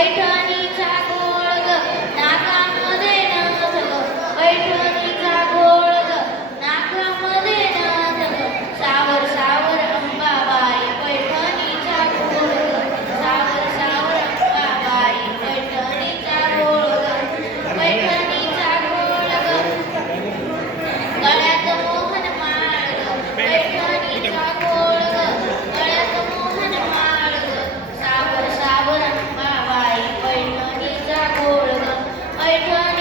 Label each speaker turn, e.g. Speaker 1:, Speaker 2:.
Speaker 1: returning Bye,